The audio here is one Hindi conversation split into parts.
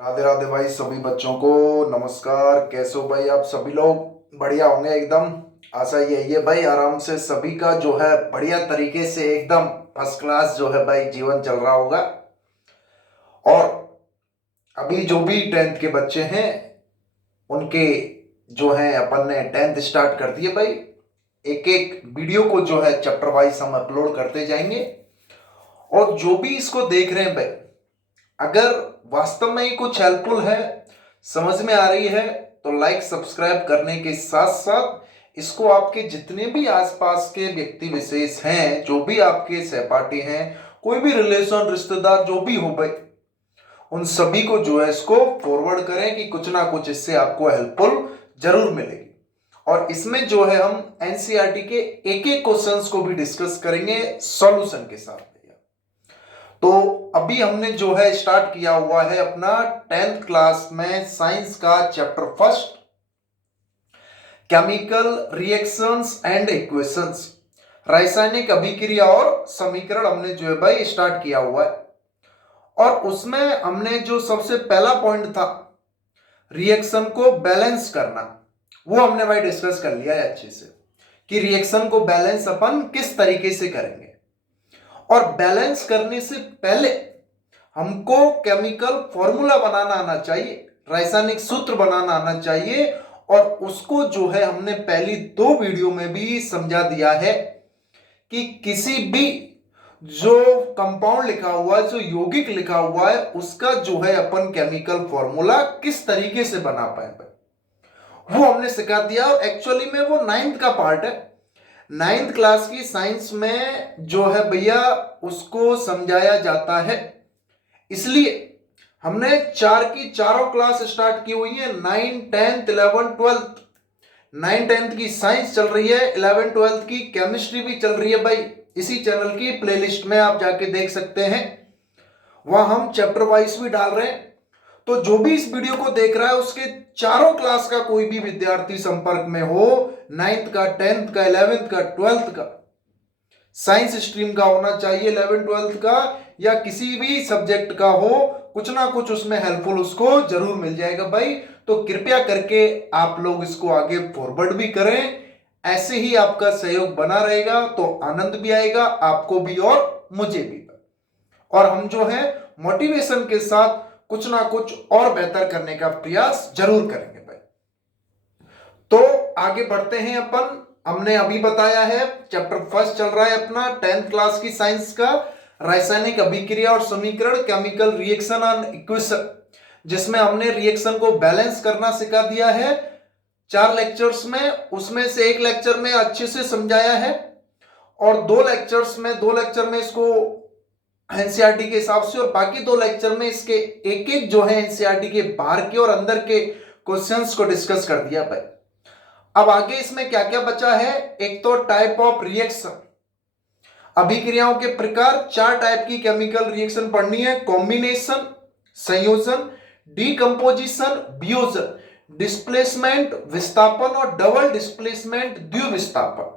राधे राधे भाई, सभी बच्चों को नमस्कार। कैसे हो भाई? आप सभी लोग बढ़िया होंगे एकदम। आशा यही है भाई, आराम से सभी का जो है बढ़िया तरीके से एकदम फर्स्ट क्लास जो है भाई जीवन चल रहा होगा। और अभी जो भी टेंथ के बच्चे हैं उनके जो है अपन ने टेंथ स्टार्ट कर दिए भाई। एक एक वीडियो को जो है चैप्टर वाइज हम अपलोड करते जाएंगे। और जो भी इसको देख रहे हैं भाई, अगर वास्तव में ही कुछ हेल्पफुल है, समझ में आ रही है, तो लाइक सब्सक्राइब करने के साथ साथ इसको आपके जितने भी आसपास के व्यक्ति विशेष हैं, जो भी आपके सहपाठी हैं, कोई भी रिलेशन रिश्तेदार जो भी हो भाई, उन सभी को जो है इसको फॉरवर्ड करें कि कुछ ना कुछ इससे आपको हेल्पफुल जरूर मिलेगी। और इसमें जो है हम एनसीईआरटी के एक एक क्वेश्चंस को भी डिस्कस करेंगे सॉल्यूशन के साथ। तो अभी हमने जो है स्टार्ट किया हुआ है अपना टेंथ क्लास में साइंस का chapter first, chemical reactions and equations, रासायनिक अभिक्रिया और समीकरण हमने जो है भाई स्टार्ट किया हुआ है। और उसमें हमने जो सबसे पहला पॉइंट था रिएक्शन को बैलेंस करना, वो हमने भाई डिस्कस कर लिया है अच्छे से कि रिएक्शन को बैलेंस अपन किस तरीके से करेंगे। और बैलेंस करने से पहले हमको केमिकल फॉर्मूला बनाना आना चाहिए, रासायनिक सूत्र बनाना आना चाहिए। और उसको जो है हमने पहली दो वीडियो में भी समझा दिया है कि किसी भी जो कंपाउंड लिखा हुआ है, जो यौगिक लिखा हुआ है, उसका जो है अपन केमिकल फॉर्मूला किस तरीके से बना पाए वो हमने सिखा दिया। और एक्चुअली में वो नाइन्थ का पार्ट है, नाइन्थ क्लास की साइंस में जो है भैया उसको समझाया जाता है। इसलिए हमने चार की चारों क्लास स्टार्ट की हुई है, 9, 10, 11, 12। 9, 10 की साइंस चल रही है, 11, 12 की केमिस्ट्री भी चल रही है भाई। इसी चैनल की प्लेलिस्ट में आप जाके देख सकते हैं, वहां हम चैप्टर वाइज भी डाल रहे हैं। तो जो भी इस वीडियो को देख रहा है उसके चारों क्लास का कोई भी विद्यार्थी संपर्क में हो, नाइन्थ का, टेंथ का, 11th का, 12th का, साइंस स्ट्रीम का होना चाहिए, 11, 12 का, या किसी भी सब्जेक्ट का हो, कुछ ना कुछ उसमें हेल्पफुल उसको जरूर मिल जाएगा भाई। तो कृपया करके आप लोग इसको आगे फॉरवर्ड भी करें। ऐसे ही आपका सहयोग बना रहेगा तो आनंद भी आएगा आपको भी और मुझे भी। और हम जो है मोटिवेशन के साथ कुछ ना कुछ और बेहतर करने का प्रयास जरूर करेंगे भाई। तो आगे बढ़ते हैं अपन। हमने अभी बताया है चैप्टर फर्स्ट चल रहा है अपना टेंथ क्लास की साइंस का, रासायनिक अभिक्रिया और समीकरण, केमिकल रिएक्शन एंड इक्वेशन, जिसमें हमने रिएक्शन को बैलेंस करना सिखा दिया है 4 लेक्चर्स में। उसमें से एक लेक्चर में अच्छे से समझाया है, और दो लेक्चर में इसको एनसीईआरटी के हिसाब से, और बाकी 2 लेक्चर में इसके एक एक जो है एनसीईआरटी के बाहर के और अंदर के क्वेश्चंस को डिस्कस कर दिया भाई। अब आगे इसमें क्या क्या बचा है, एक तो टाइप ऑफ रिएक्शन, अभिक्रियाओं के प्रकार, 4 टाइप की केमिकल रिएक्शन पढ़नी है, कॉम्बिनेशन संयोजन, डीकंपोजिशन वियोजन, डिस्प्लेसमेंट विस्थापन और डबल डिस्प्लेसमेंट द्विविस्थापन।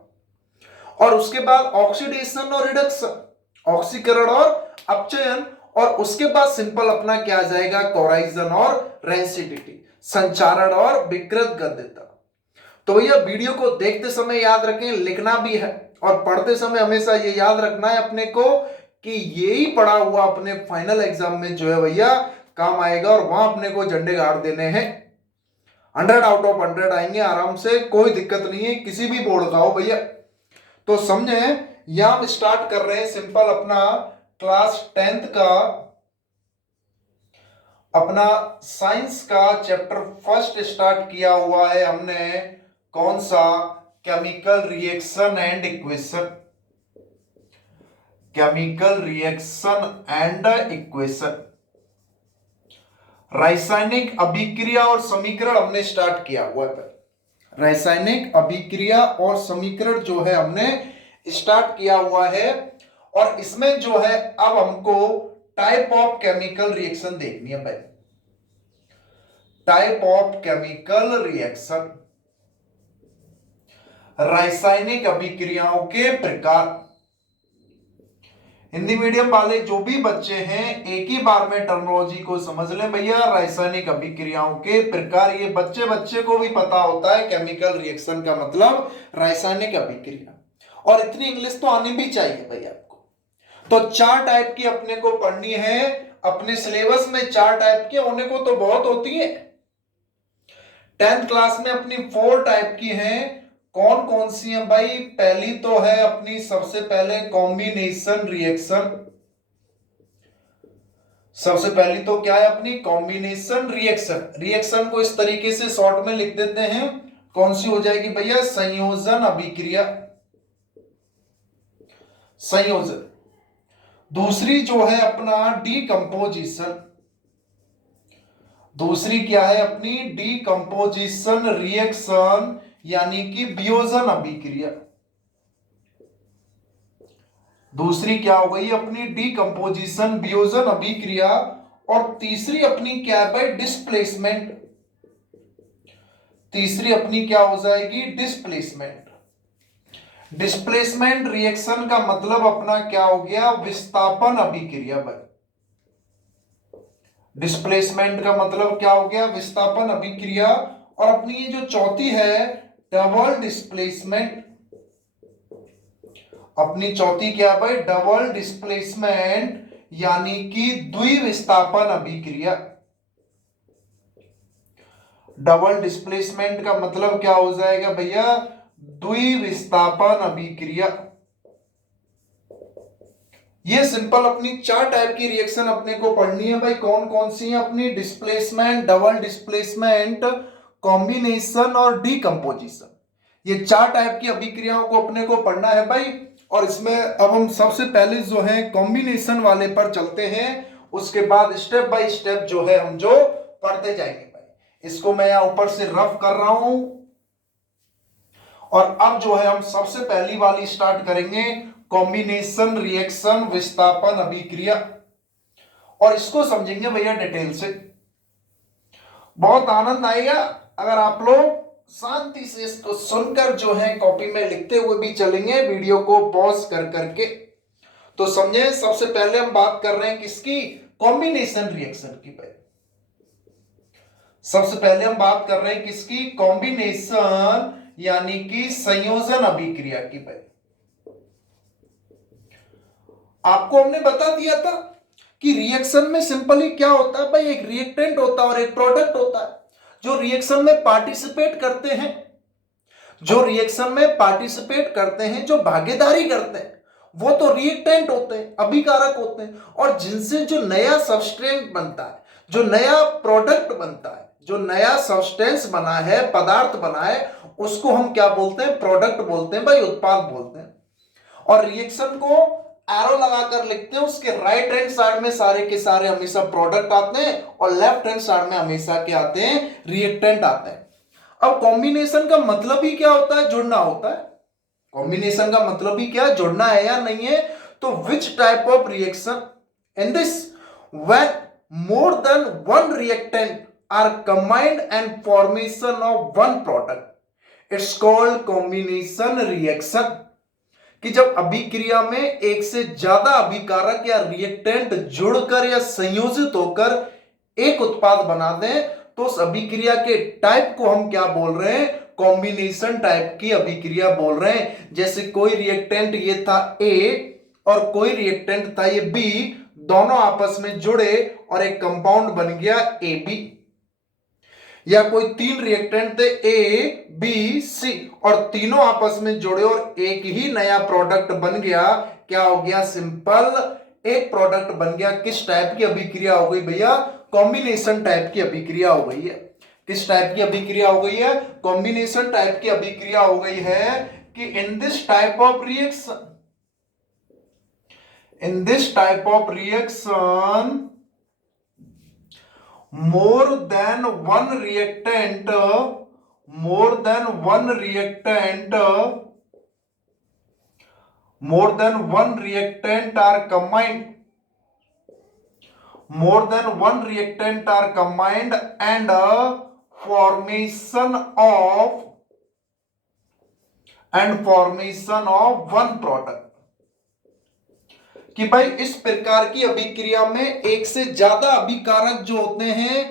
और उसके बाद ऑक्सीडेशन और रिडक्शन, ऑक्सीकरण और अपचयन। और उसके बाद सिंपल अपना क्या आ जाएगा, कोराइजन और रेंसिडिटी, संचारण और विकृत गंधता। तो भैया वीडियो को देखते समय याद रखें, लिखना भी है, और पढ़ते समय हमेशा ये याद रखना है अपने को कि यही पढ़ा हुआ अपने फाइनल एग्जाम में जो है भैया काम आएगा, और वहां अपने को झंडे गाड़ देने हैं। 100 आउट ऑफ 100 आएंगे आराम से, कोई दिक्कत नहीं है, किसी भी बोर्ड का हो भैया। तो समझे, यहां हम स्टार्ट कर रहे हैं सिंपल अपना क्लास टेंथ का, अपना साइंस का चैप्टर फर्स्ट स्टार्ट किया हुआ है हमने। कौन सा? Chemical reaction and equation, chemical reaction and equation, रासायनिक अभिक्रिया और समीकरण हमने स्टार्ट किया हुआ है। रासायनिक अभिक्रिया और समीकरण जो है हमने स्टार्ट किया हुआ है। और इसमें जो है अब हमको टाइप ऑफ केमिकल रिएक्शन देखनी है भाई, टाइप ऑफ केमिकल रिएक्शन, रासायनिक अभिक्रियाओं के प्रकार। हिंदी मीडियम वाले जो भी बच्चे हैं एक ही बार में टर्मिनोलॉजी को समझ लें भैया। रासायनिक अभिक्रियाओं के प्रकार, ये बच्चे बच्चे को भी पता होता है केमिकल रिएक्शन का मतलब रासायनिक अभिक्रिया, और इतनी इंग्लिश तो आनी भी चाहिए भैया आपको। तो 4 टाइप की अपने को पढ़नी है अपने सिलेबस में। 4 टाइप की होने को तो बहुत होती है। 10th क्लास में अपनी 4 टाइप की हैं। कौन कौन सी है भाई? पहली तो है अपनी सबसे पहले कॉम्बिनेशन रिएक्शन। सबसे पहली तो क्या है अपनी कॉम्बिनेशन रिएक्शन। रिएक्शन को इस तरीके से शॉर्ट में लिख देते हैं, कौन सी हो जाएगी भैया? संयोजन अभिक्रिया, संयोजन। दूसरी जो है अपना डीकंपोजिशन। दूसरी क्या है अपनी? डीकंपोजिशन रिएक्शन यानी कि वियोजन अभिक्रिया। दूसरी क्या हो गई अपनी? डीकंपोजिशन वियोजन अभिक्रिया। और तीसरी अपनी क्या है भाई? डिस्प्लेसमेंट। तीसरी अपनी क्या हो जाएगी? डिस्प्लेसमेंट। डिस्प्लेसमेंट रिएक्शन का मतलब अपना क्या हो गया? विस्थापन अभिक्रिया भाई। डिस्प्लेसमेंट का मतलब क्या हो गया? विस्थापन अभिक्रिया। और अपनी ये जो चौथी है डबल डिस्प्लेसमेंट। अपनी चौथी क्या भाई? डबल डिस्प्लेसमेंट यानी कि द्विविस्थापन अभिक्रिया। डबल डिस्प्लेसमेंट का मतलब क्या हो जाएगा भैया? द्विविस्थापन अभिक्रिया। ये सिंपल अपनी 4 टाइप की रिएक्शन अपने को पढ़नी है भाई। कौन कौन सी है अपनी? डिस्प्लेसमेंट, डबल डिस्प्लेसमेंट, कॉम्बिनेशन और डीकंपोजिशन। ये 4 टाइप की अभिक्रियाओं को अपने को पढ़ना है भाई। और इसमें अब हम सबसे पहले जो है कॉम्बिनेशन वाले पर चलते हैं, उसके बाद स्टेप बाय स्टेप जो है हम जो पढ़ते जाएंगे भाई। इसको मैं यहां ऊपर से रफ कर रहा हूं। और अब जो है हम सबसे पहली वाली स्टार्ट करेंगे, कॉम्बिनेशन रिएक्शन विस्थापन अभिक्रिया। और इसको समझेंगे भैया डिटेल से। बहुत आनंद आएगा अगर आप लोग शांति से इसको सुनकर जो है कॉपी में लिखते हुए भी चलेंगे, वीडियो को पॉज कर करके। तो समझे, सबसे पहले हम बात कर रहे हैं किसकी? कॉम्बिनेशन रिएक्शन की भाई। सबसे पहले हम बात कर रहे हैं किसकी? कॉम्बिनेशन यानी कि संयोजन अभिक्रिया की भाई। आपको हमने बता दिया था कि रिएक्शन में सिंपली क्या होता है भाई? एक रिएक्टेंट होता है और एक प्रोडक्ट होता है। जो रिएक्शन में पार्टिसिपेट करते हैं, जो रिएक्शन में पार्टिसिपेट करते हैं, जो भागीदारी करते हैं, वो तो रिएक्टेंट होते हैं, अभिकारक होते हैं। और जिनसे जो नया सबस्ट्रेट बनता है, जो नया प्रोडक्ट बनता है, जो नया सब्सटेंस बना है, पदार्थ बना है, उसको हम क्या बोलते हैं? प्रोडक्ट बोलते हैं भाई, उत्पाद बोलते हैं। और रिएक्शन को एरो लगाकर लिखते हैं, उसके राइट हैंड साइड में सारे के सारे हमेशा प्रोडक्ट आते हैं और लेफ्ट हैंड साइड में हमेशा क्या आते हैं? रिएक्टेंट आते हैं। अब कॉम्बिनेशन का मतलब ही क्या होता है? जुड़ना होता है। कॉम्बिनेशन का मतलब ही क्या? जुड़ना है या नहीं है? तो which type of reaction in this when more than one reactant are combined and formation of one product, it's called combination reaction. कि जब अभिक्रिया में एक से ज्यादा अभिकारक या रिएक्टेंट जुड़कर या संयोजित होकर एक उत्पाद बना दें, तो उस अभिक्रिया के टाइप को हम क्या बोल रहे हैं? कॉम्बिनेशन टाइप की अभिक्रिया बोल रहे हैं। जैसे कोई रिएक्टेंट ये था ए और कोई रिएक्टेंट था ये बी, दोनों आपस में जुड़े और एक कंपाउंड बन गया ए बी। या कोई 3 रिएक्टेंट थे ए बी सी और तीनों आपस में जुड़े और एक ही नया प्रोडक्ट बन गया। क्या हो गया? सिंपल एक प्रोडक्ट बन गया। किस टाइप की अभिक्रिया हो गई भैया? कॉम्बिनेशन टाइप की अभिक्रिया हो गई है। किस टाइप की अभिक्रिया हो गई है? कॉम्बिनेशन टाइप की अभिक्रिया हो गई है कि in this type of reaction, in this type of reaction more than one reactant, more than one reactant, more than one reactant are combined, more than one reactant are combined and formation of one product। कि भाई इस प्रकार की अभिक्रिया में एक से ज्यादा अभिकारक जो होते हैं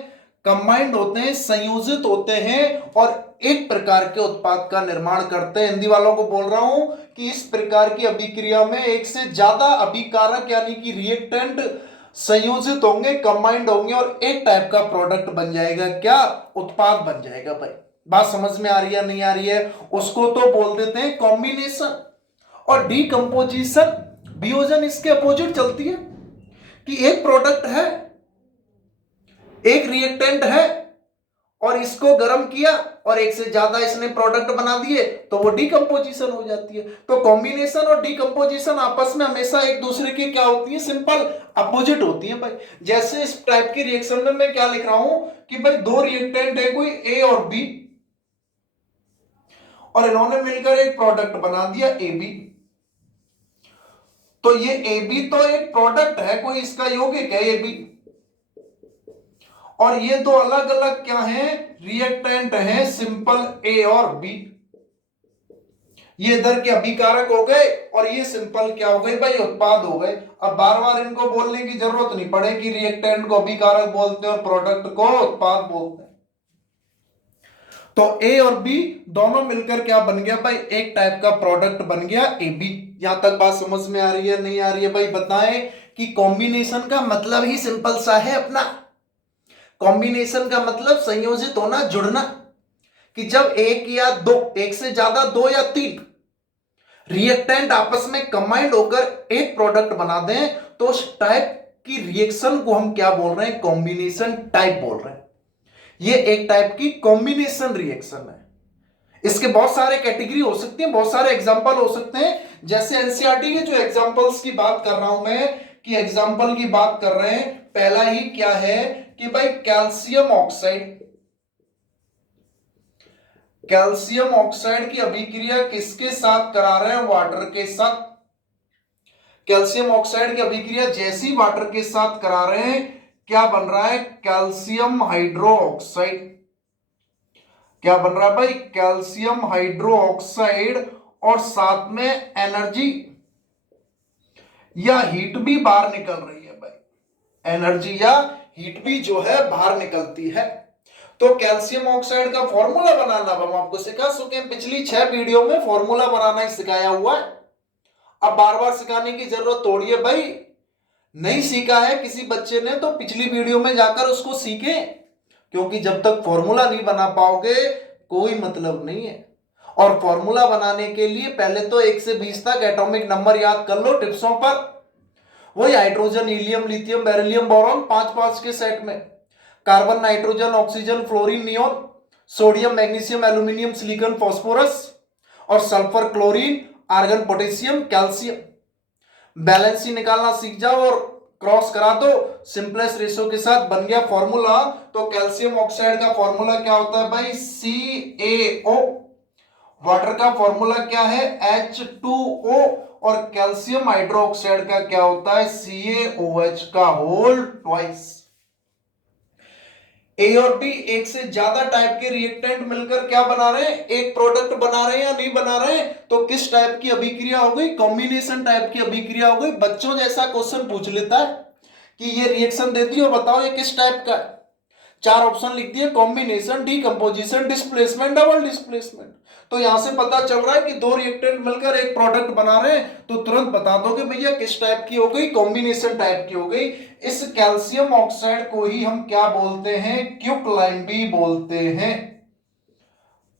कंबाइंड होते हैं, संयोजित होते हैं और एक प्रकार के उत्पाद का निर्माण करते हैं। हिंदी वालों को बोल रहा हूं कि इस प्रकार की अभिक्रिया में एक से ज्यादा अभिकारक यानी कि रिएक्टेंट संयोजित होंगे, कंबाइंड होंगे और एक टाइप का प्रोडक्ट बन जाएगा, क्या उत्पाद बन जाएगा। भाई बात समझ में आ रही है नहीं आ रही है? उसको तो बोल देते हैं कॉम्बिनेशन। और डीकंपोजिशन, वियोजन, इसके अपोजिट चलती है कि एक प्रोडक्ट है, एक रिएक्टेंट है और इसको गर्म किया और एक से ज्यादा इसने प्रोडक्ट बना दिए तो वो डीकंपोजिशन हो जाती है। तो कॉम्बिनेशन और डीकंपोजिशन आपस में हमेशा एक दूसरे की क्या होती है? सिंपल अपोजिट होती है। भाई जैसे इस टाइप की रिएक्शन में मैं क्या लिख रहा हूं कि भाई दो रिएक्टेंट है कोई ए और बी और इन्होंने मिलकर एक प्रोडक्ट बना दिया ए बी। तो ये ए बी तो एक प्रोडक्ट है, कोई इसका यौगिक है ए बी, और ये दो अलग अलग क्या हैं? रिएक्टेंट हैं, सिंपल ए और बी। ये इधर के अभिकारक हो गए और ये सिंपल क्या हो गए भाई? उत्पाद हो गए। अब बार बार इनको बोलने की जरूरत नहीं पड़ेगी, रिएक्टेंट को अभिकारक बोलते हैं और प्रोडक्ट को उत्पाद बोलते हैं। तो ए और बी दोनों मिलकर क्या बन गया भाई? एक टाइप का प्रोडक्ट बन गया ए बी। यहां तक बात समझ में आ रही है नहीं आ रही है? भाई बताएं कि कॉम्बिनेशन का मतलब ही सिंपल सा है अपना। कॉम्बिनेशन का मतलब संयोजित होना, जुड़ना, कि जब एक या दो, एक से ज्यादा दो या तीन रिएक्टेंट आपस में कंबाइंड होकर एक प्रोडक्ट बना दें तो उस टाइप की रिएक्शन को हम क्या बोल रहे हैं? कॉम्बिनेशन टाइप बोल रहे हैं। ये एक टाइप की कॉम्बिनेशन रिएक्शन है। इसके बहुत सारे कैटेगरी हो सकती है, बहुत सारे एग्जांपल हो सकते हैं। जैसे एनसीईआरटी के जो एग्जांपल्स की बात कर रहा हूं मैं, कि एग्जांपल की बात कर रहे हैं, पहला ही क्या है कि भाई कैल्शियम ऑक्साइड। कैल्शियम ऑक्साइड की अभिक्रिया किसके साथ करा रहे हैं? वाटर के साथ। कैल्शियम ऑक्साइड की अभिक्रिया जैसी वाटर के साथ करा रहे हैं, क्या बन रहा है? Calcium hydro oxide. क्या बन रहा है भाई? कैल्शियम हाइड्रो ऑक्साइड, और साथ में एनर्जी या हीट भी बाहर निकल रही है भाई। एनर्जी या हीट भी जो है बाहर निकलती है। तो कैल्शियम ऑक्साइड का फॉर्मूला बनाना हम आपको सिखा चुके हैं, पिछली 6 वीडियो में फॉर्मूला बनाना ही सिखाया हुआ है। अब बार बार सिखाने की जरूरत थोड़ी है भाई। नहीं सीखा है किसी बच्चे ने तो पिछली वीडियो में जाकर उसको सीखे, क्योंकि जब तक फॉर्मूला नहीं बना पाओगे कोई मतलब नहीं है। और फॉर्मूला बनाने के लिए पहले तो 1 से 20 तक एटॉमिक नंबर याद कर लो टिप्सों पर। वही hydrogen, helium, lithium, beryllium, boron, 5-5 के सेट में। Carbon, nitrogen, oxygen, fluorine, neon, sodium, magnesium, aluminium, silicon, phosphorus, और sulphur, chlorine, argon, potassium, calcium. Balance ही निकालना सीख जाओ और क्रॉस करा दो सिंपलेस्ट रेशियो के साथ, बन गया फॉर्मूला। तो कैल्शियम ऑक्साइड का फॉर्मूला क्या होता है भाई? CaO। वाटर का फॉर्मूला क्या है? H2O। और कैल्शियम हाइड्रोक्साइड का क्या होता है? CaOH का होल ट्वाइस। ए और बी एक से ज्यादा टाइप के रिएक्टेंट मिलकर क्या बना रहे हैं? एक प्रोडक्ट बना रहे हैं या नहीं बना रहे हैं? तो किस टाइप की अभिक्रिया हो गई? कॉम्बिनेशन टाइप की अभिक्रिया हो गई। बच्चों जैसा क्वेश्चन पूछ लेता है कि ये रिएक्शन देती है और बताओ ये किस टाइप का है। 4 ऑप्शन लिख दिए, combination, decomposition, displacement, double displacement. तो यहां से पता चल रहा है कि दो रिएक्टेंट मिलकर एक प्रोडक्ट बना रहे हैं, तो तुरंत बता दोगे भैया किस टाइप की हो गई? कॉम्बिनेशन टाइप की हो गई। इस कैल्शियम ऑक्साइड को ही हम क्या बोलते हैं? क्विकलाइम भी बोलते हैं।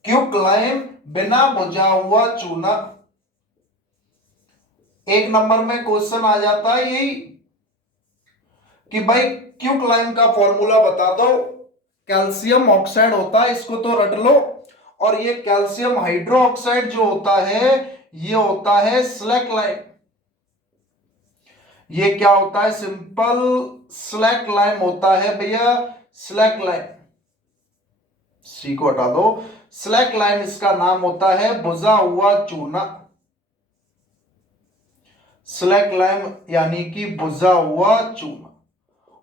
क्विकलाइम, बिना बुझा हुआ चूना। 1 नंबर में क्वेश्चन आ जाता है यही कि भाई क्विकलाइम का फॉर्मूला बता दो। कैल्शियम ऑक्साइड होता है, इसको तो रट लो। और ये कैल्शियम हाइड्रोक्साइड जो होता है ये होता है स्लैक लाइम। ये क्या होता है? सिंपल स्लैक लाइम होता है भैया, स्लैक लाइम। सी को हटा दो। स्लैक लाइम इसका नाम होता है, बुझा हुआ चूना। स्लैक लाइम यानी कि बुझा हुआ चूना।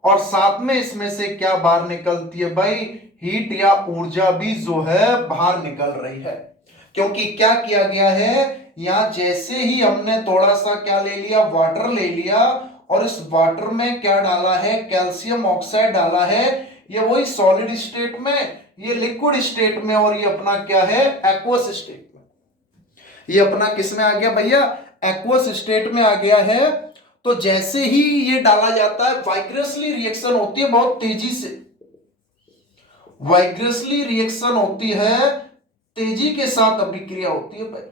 और साथ में इसमें से क्या बाहर निकलती है भाई? हीट या ऊर्जा भी जो है बाहर निकल रही है, क्योंकि क्या किया गया है? यहां जैसे ही हमने थोड़ा सा क्या ले लिया, वाटर ले लिया, और इस वाटर में क्या डाला है, कैल्शियम ऑक्साइड डाला है। ये वही सॉलिड स्टेट में, ये लिक्विड स्टेट में, और ये अपना क्या है, एक्वस स्टेट में। ये अपना किस में आ गया भैया, एक्वस स्टेट में आ गया है। तो जैसे ही ये डाला जाता है, वाइग्रेसली रिएक्शन होती है बहुत तेजी से, वाइग्रेसली रिएक्शन होती है, तेजी के साथ अभिक्रिया होती है भाई,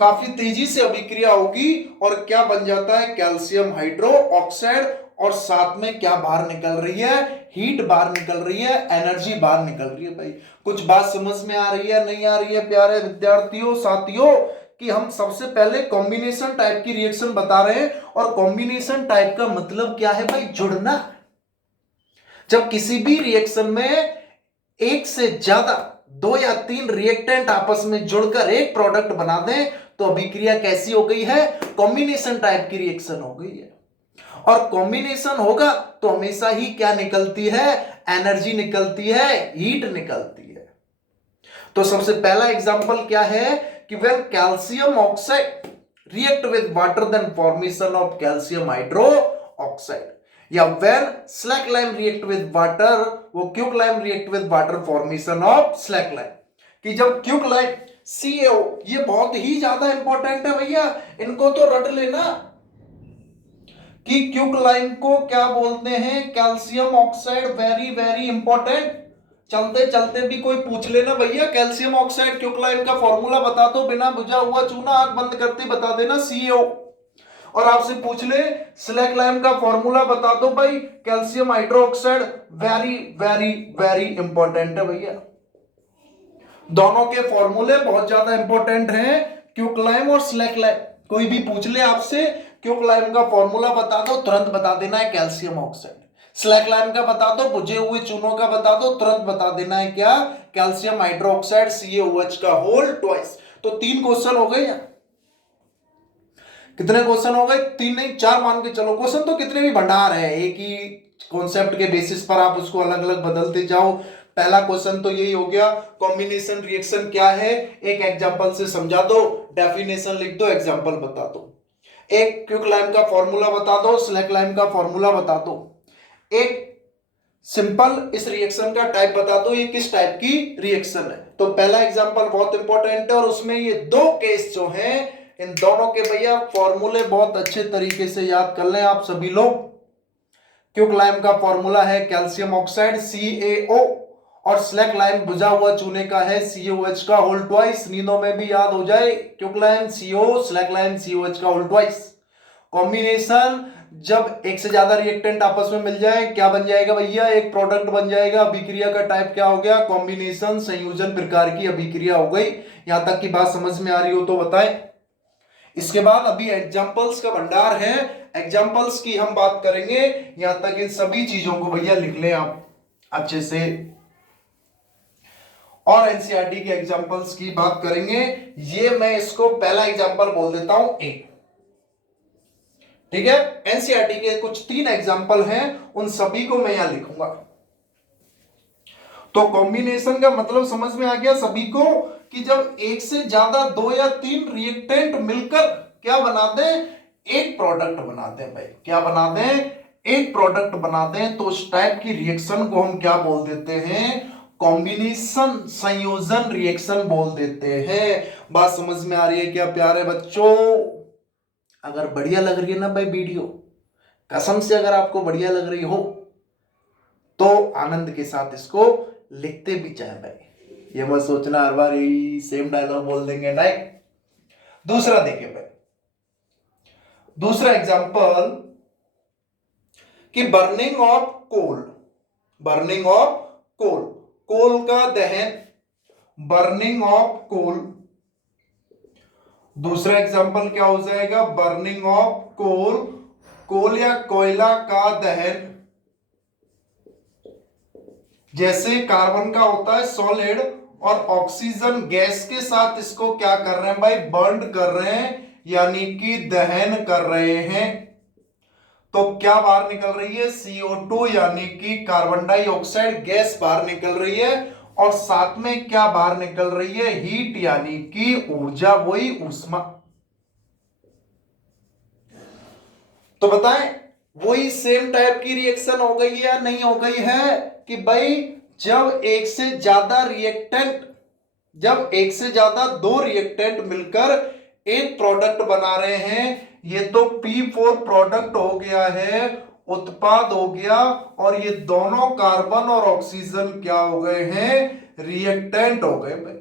काफी तेजी से अभिक्रिया होगी, और क्या बन जाता है, कैल्शियम हाइड्रो ऑक्साइड, और साथ में क्या बाहर निकल रही है, हीट बाहर निकल रही है, एनर्जी बाहर निकल रही है भाई। कुछ बात समझ में आ रही है, नहीं आ रही है प्यारे विद्यार्थियों साथियों, कि हम सबसे पहले कॉम्बिनेशन टाइप की रिएक्शन बता रहे हैं। और कॉम्बिनेशन टाइप का मतलब क्या है भाई, जुड़ना। जब किसी भी रिएक्शन में एक से ज्यादा, 2 या 3 रिएक्टेंट आपस में जुड़कर एक प्रोडक्ट बना दें, तो अभिक्रिया कैसी हो गई है, कॉम्बिनेशन टाइप की रिएक्शन हो गई है। और कॉम्बिनेशन होगा तो हमेशा ही क्या निकलती है, एनर्जी निकलती है, हीट निकलती है। तो सबसे पहला एग्जांपल क्या है कि when calcium oxide react with water then formation of calcium hydro oxide, या when slack lime react with water, वो quick lime react with water formation of slack lime. कि जब क्विक लाइम CaO, ये बहुत ही ज्यादा इंपॉर्टेंट है भैया, इनको तो रट लेना, कि क्विक लाइम को क्या बोलते हैं, calcium oxide, very very important. चलते चलते भी कोई पूछ लेना भैया कैल्शियम ऑक्साइड क्विक लाइम का फॉर्मूला बता दो, बिना बुझा हुआ चूना आंख बंद करते बता देना CaO। और आपसे पूछ ले स्लैक लाइम का फॉर्मूला बता दो भाई, calcium hydroxide, very very very important है भैया। दोनों के फॉर्मूले बहुत ज्यादा इंपॉर्टेंट हैं, क्विक लाइम और स्लैक लाइम। कोई भी पूछ ले आपसे क्विक लाइम का फॉर्मूला बता दो, तुरंत बता देना है कैल्शियम ऑक्साइड। स्लैक लाइम का बता दो, बुझे हुए चूनों का बता दो, तुरंत बता देना है क्या, कैल्शियम हाइड्रोक्साइड CaOH का होल ट्वाइस। तो 3 क्वेश्चन हो गए। कितने क्वेश्चन हो गए, 3 नहीं 4 मान के चलो। क्वेश्चन तो कितने भी भंडार है, एक ही कॉन्सेप्ट के बेसिस पर आप उसको अलग अलग बदलते जाओ। पहला क्वेश्चन तो यही हो गया, कॉम्बिनेशन रिएक्शन क्या है, एक एग्जांपल से समझा दो, डेफिनेशन लिख दो, एग्जांपल बता दो। एक क्विक लाइम का फॉर्मूला बता दो, स्लैक लाइम का फॉर्मूला बता दो। एक सिंपल इस रिएक्शन का टाइप बता दो, ये किस टाइप की रिएक्शन है। तो पहला एग्जांपल बहुत इंपॉर्टेंट है, और उसमें ये 2 केस जो हैं, इन दोनों के भैया फॉर्मूले बहुत अच्छे तरीके से याद कर लें आप सभी लोग। क्विक लाइम का फॉर्मूला है कैल्शियम ऑक्साइड CaO, और स्लैक लाइम बुझा हुआ चूने का है CaOH का होल ट्वाइस। नींदों में भी याद हो जाए, quick lime CO, slack lime CaOH का होल ट्वाइस। कॉम्बिनेशन, जब एक से ज्यादा रिएक्टेंट आपस में मिल जाए क्या बन जाएगा भैया, एक प्रोडक्ट बन जाएगा। अभिक्रिया का टाइप क्या हो गया, कॉम्बिनेशन, संयोजन प्रकार की अभिक्रिया हो गई। यहां तक की बात समझ में आ रही हो तो बताएं। इसके बाद अभी एग्जांपल्स का भंडार है, एग्जांपल्स की हम बात करेंगे। यहां तक इन सभी चीजों को भैया लिख लें आप अच्छे से, और एनसीईआरटी के एग्जांपल्स की बात करेंगे। ये मैं इसको पहला एग्जांपल बोल देता हूं A, ठीक है। एनसीईआरटी के कुछ 3 एग्जांपल हैं, उन सभी को मैं यहां लिखूंगा। तो कॉम्बिनेशन का मतलब समझ में आ गया सभी को, कि जब एक से ज्यादा 2 या 3 रिएक्टेंट मिलकर क्या बना दें, एक प्रोडक्ट बना दें भाई। क्या बना दें, एक प्रोडक्ट बना दें। तो उस टाइप की रिएक्शन को हम क्या बोल देते हैं, कॉम्बिनेशन, संयोजन रिएक्शन बोल देते हैं। बात समझ में आ रही है क्या प्यारे बच्चों। अगर बढ़िया लग रही है ना भाई वीडियो, कसम से अगर आपको बढ़िया लग रही हो तो आनंद के साथ इसको लिखते भी चाहे भाई, ये मत सोचना हर बार यही सेम डायलॉग बोल देंगे, नहीं। दूसरा देखिए भाई, दूसरा एग्जांपल कि burning of coal, burning of coal, coal का दहन, बर्निंग ऑफ कोल। दूसरा एग्जांपल क्या हो जाएगा, बर्निंग ऑफ कोल, कोल या कोयला का दहन। जैसे कार्बन का होता है सॉलिड, और ऑक्सीजन गैस के साथ इसको क्या कर रहे हैं भाई, बर्न कर रहे हैं, यानी कि दहन कर रहे हैं। तो क्या बाहर निकल रही है, CO2 यानी कि कार्बन डाइऑक्साइड गैस बाहर निकल रही है। और साथ में क्या बाहर निकल रही है, हीट यानी कि ऊर्जा, वही ऊष्मा। तो बताएं वही सेम टाइप की रिएक्शन हो गई है या नहीं हो गई है, कि भाई जब एक से ज्यादा रिएक्टेंट, जब एक से ज्यादा दो रिएक्टेंट मिलकर एक प्रोडक्ट बना रहे हैं, ये तो P4 प्रोडक्ट हो गया है, उत्पाद हो गया, और ये दोनों कार्बन और ऑक्सीजन क्या हो गए हैं, रिएक्टेंट हो गए भाई।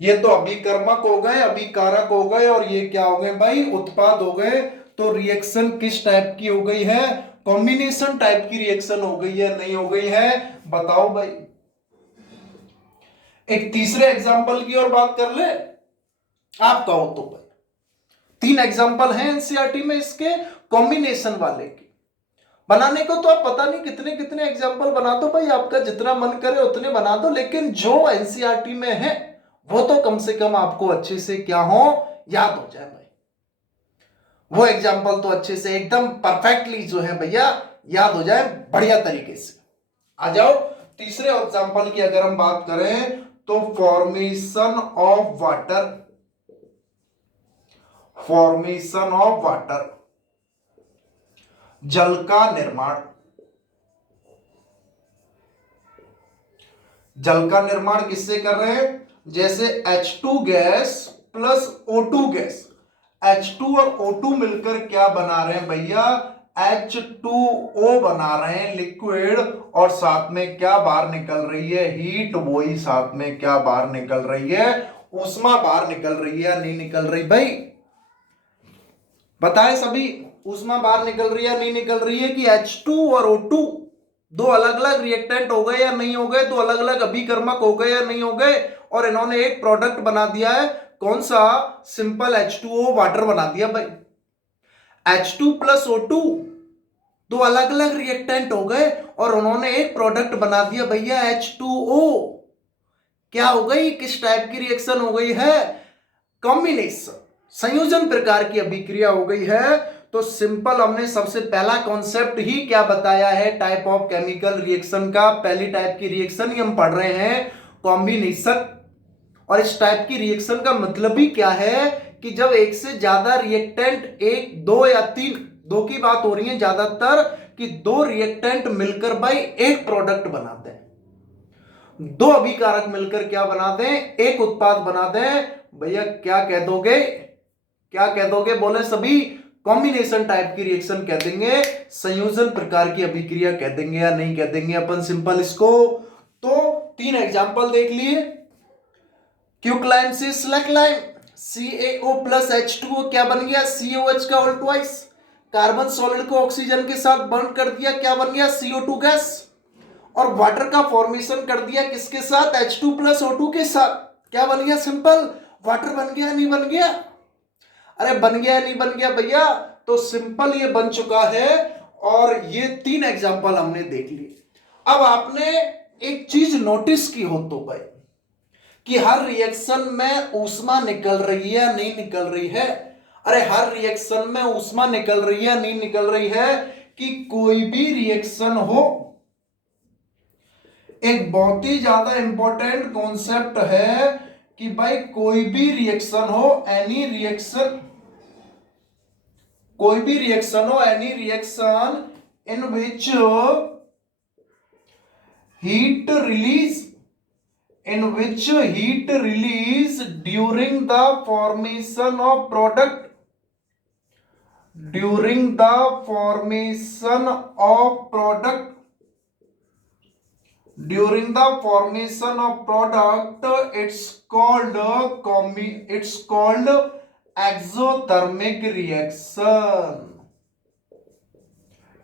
ये तो अभिकर्मक हो गए, अभिकारक हो गए, और ये क्या हो गए भाई, उत्पाद हो गए। तो रिएक्शन किस टाइप की हो गई है, कॉम्बिनेशन टाइप की रिएक्शन हो गई है, नहीं हो गई है, बताओ भाई। एक तीसरे एग्जाम्पल की और बात कर ले, आप कहो तो भाई। 3 एग्जाम्पल हैं एनसीईआरटी में इसके कॉम्बिनेशन वाले की। बनाने को तो आप पता नहीं कितने कितने एग्जाम्पल बना दो भाई, आपका जितना मन करे उतने बना दो, लेकिन जो एनसीईआरटी में है वो तो कम से कम आपको अच्छे से क्या हो, याद हो जाए भाई। वो एग्जाम्पल तो अच्छे से एकदम परफेक्टली जो है भैया याद हो जाए बढ़िया तरीके से। आ जाओ तीसरे एग्जाम्पल की अगर हम बात करें तो formation of water, formation of water, जल का निर्माण। जल का निर्माण किससे कर रहे हैं, जैसे H2 gas plus O2 gas, H2 और O2 मिलकर क्या बना रहे हैं भैया, H2O बना रहे हैं लिक्विड, और साथ में क्या बाहर निकल रही है, हीट, वही साथ में क्या बाहर निकल रही है, ऊष्मा बाहर निकल रही है या नहीं निकल रही भाई, बताएं सभी। ऊष्मा बाहर निकल रही है नहीं निकल रही है, कि H2 और O2 दो अलग अलग रिएक्टेंट हो गए या नहीं हो गए, दो अलग अलग अभिकर्मक हो गए या नहीं हो गए, और इन्होंने एक प्रोडक्ट बना दिया है, कौन सा, सिंपल H2O वाटर बना दिया भाई। H2 प्लस O2 दो अलग अलग रिएक्टेंट हो गए और उन्होंने एक प्रोडक्ट बना दिया भैया H2O। क्या हो गई, किस टाइप की रिएक्शन हो गई है, कॉम्बिनेशन, संयोजन प्रकार की अभिक्रिया हो गई है। तो सिंपल हमने सबसे पहला कॉन्सेप्ट ही क्या बताया है, टाइप ऑफ केमिकल रिएक्शन का, पहली टाइप की रिएक्शन ही हम पढ़ रहे हैं, कॉम्बिनेशन। और इस टाइप की रिएक्शन का मतलब ही क्या है, कि जब एक से ज्यादा रिएक्टेंट, एक, दो या तीन, दो की बात हो रही है ज्यादातर, कि दो रिएक्टेंट मिलकर भाई एक प्रोडक्ट बनाते हैं, दो अभिकारक मिलकर क्या बना दें, एक उत्पाद बना दें, भैया क्या कह दोगे, क्या कह दोगे, बोले सभी, कॉम्बिनेशन टाइप की रिएक्शन कह देंगे, संयोजन प्रकार की अभिक्रिया कह देंगे या नहीं कह देंगे अपन सिंपल इसको। तो 3 एग्जांपल देख लिए, क्विकलाइम से स्लैकलाइम, CaO प्लस H2O क्या बन गया, COH का होल ट्वाइस, कार्बन सॉलिड को ऑक्सीजन के साथ बर्न कर दिया, क्या बन गया, CO2 गैस, और वाटर का फॉर्मेशन कर दिया किसके साथ, H2 प्लस O2 के साथ, क्या बन गया, सिंपल वाटर बन गया नहीं बन गया, अरे बन गया नहीं बन गया भैया, तो सिंपल ये बन चुका है। और ये 3 एग्जांपल हमने देख लिए। अब आपने एक चीज नोटिस की हो तो भाई, कि हर रिएक्शन में ऊष्मा निकल रही है नहीं निकल रही है, अरे हर रिएक्शन में ऊष्मा निकल रही है नहीं निकल रही है, कि कोई भी रिएक्शन हो, एक बहुत ही ज्यादा इंपॉर्टेंट कॉन्सेप्ट है, कि भाई कोई भी रिएक्शन हो, एनी रिएक्शन, कोई भी रिएक्शन हो, any reaction in which heat release, in which heat release during the formation of product, during the formation of product, during the formation of product, it's called it's called exothermic reaction,